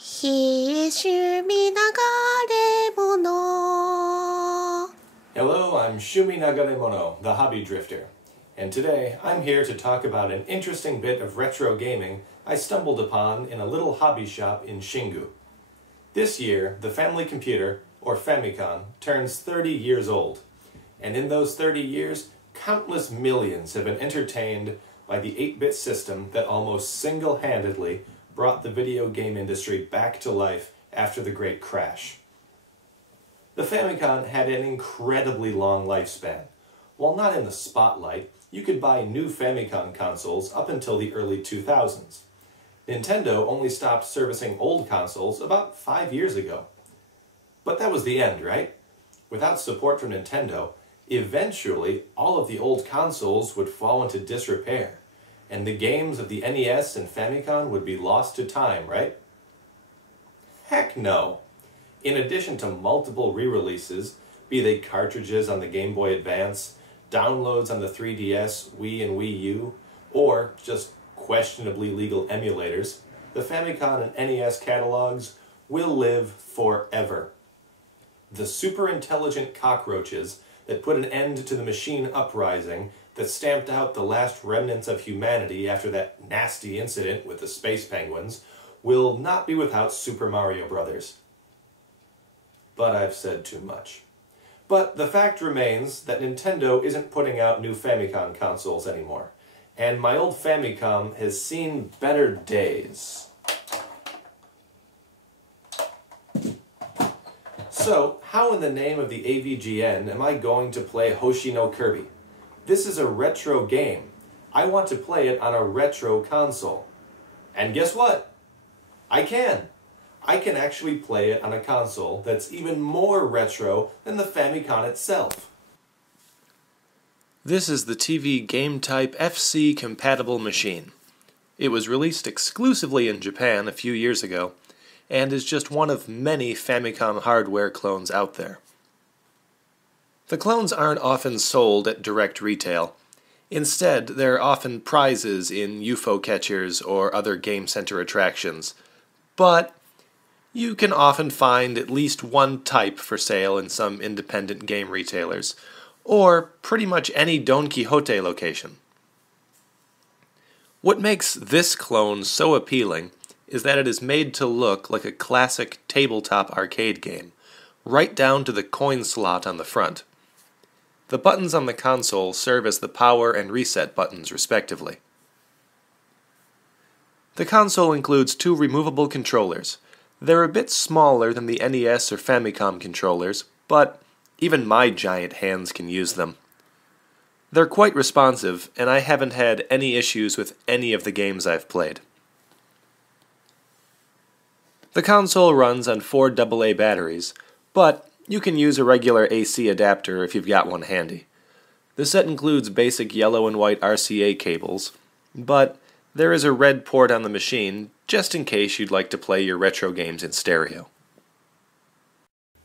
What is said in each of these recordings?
He is Shumi Nagaremono. Hello, I'm Shumi Nagaremono, the hobby drifter, and today I'm here to talk about an interesting bit of retro gaming I stumbled upon in a little hobby shop in Shingu. This year, the family computer, or Famicom, turns 30 years old, and in those 30 years, countless millions have been entertained by the 8-bit system that almost single-handedly brought the video game industry back to life after the Great Crash. The Famicom had an incredibly long lifespan. While not in the spotlight, you could buy new Famicom consoles up until the early 2000s. Nintendo only stopped servicing old consoles about 5 years ago. But that was the end, right? Without support from Nintendo, eventually all of the old consoles would fall into disrepair, and the games of the NES and Famicom would be lost to time, right? Heck no! In addition to multiple re-releases, be they cartridges on the Game Boy Advance, downloads on the 3DS, Wii and Wii U, or just questionably legal emulators, the Famicom and NES catalogs will live forever. The super intelligent cockroaches that put an end to the machine uprising that stamped out the last remnants of humanity after that nasty incident with the space penguins will not be without Super Mario Bros. But I've said too much. But the fact remains that Nintendo isn't putting out new Famicom consoles anymore, and my old Famicom has seen better days. So, how in the name of the AVGN am I going to play Hoshi no Kirby? This is a retro game. I want to play it on a retro console. And guess what? I can. I can actually play it on a console that's even more retro than the Famicom itself. This is the TV GameType FC compatible machine. It was released exclusively in Japan a few years ago, and is just one of many Famicom hardware clones out there. The clones aren't often sold at direct retail. Instead, they're often prizes in UFO catchers or other Game Center attractions. But you can often find at least one type for sale in some independent game retailers, or pretty much any Don Quixote location. What makes this clone so appealing is that it is made to look like a classic tabletop arcade game, right down to the coin slot on the front. The buttons on the console serve as the power and reset buttons, respectively. The console includes 2 removable controllers. They're a bit smaller than the NES or Famicom controllers, but even my giant hands can use them. They're quite responsive, and I haven't had any issues with any of the games I've played. The console runs on 4 AA batteries, but you can use a regular AC adapter if you've got one handy. The set includes basic yellow and white RCA cables, but there is a red port on the machine just in case you'd like to play your retro games in stereo.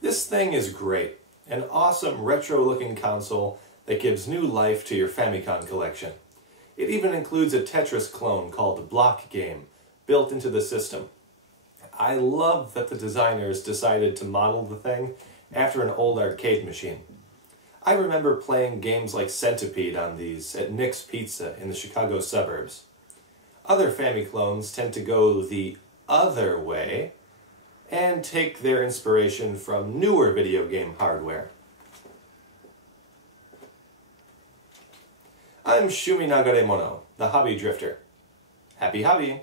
This thing is great. An awesome retro-looking console that gives new life to your Famicom collection. It even includes a Tetris clone called Block Game built into the system. I love that the designers decided to model the thing after an old arcade machine. I remember playing games like Centipede on these at Nick's Pizza in the Chicago suburbs. Other Famiclones tend to go the other way and take their inspiration from newer video game hardware. I'm Shumi Nagaremono, the hobby drifter. Happy hobby!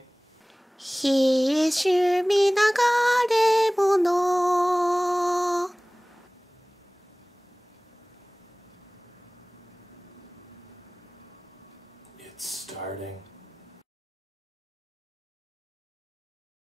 He is Shumi Nagaremono. It's starting.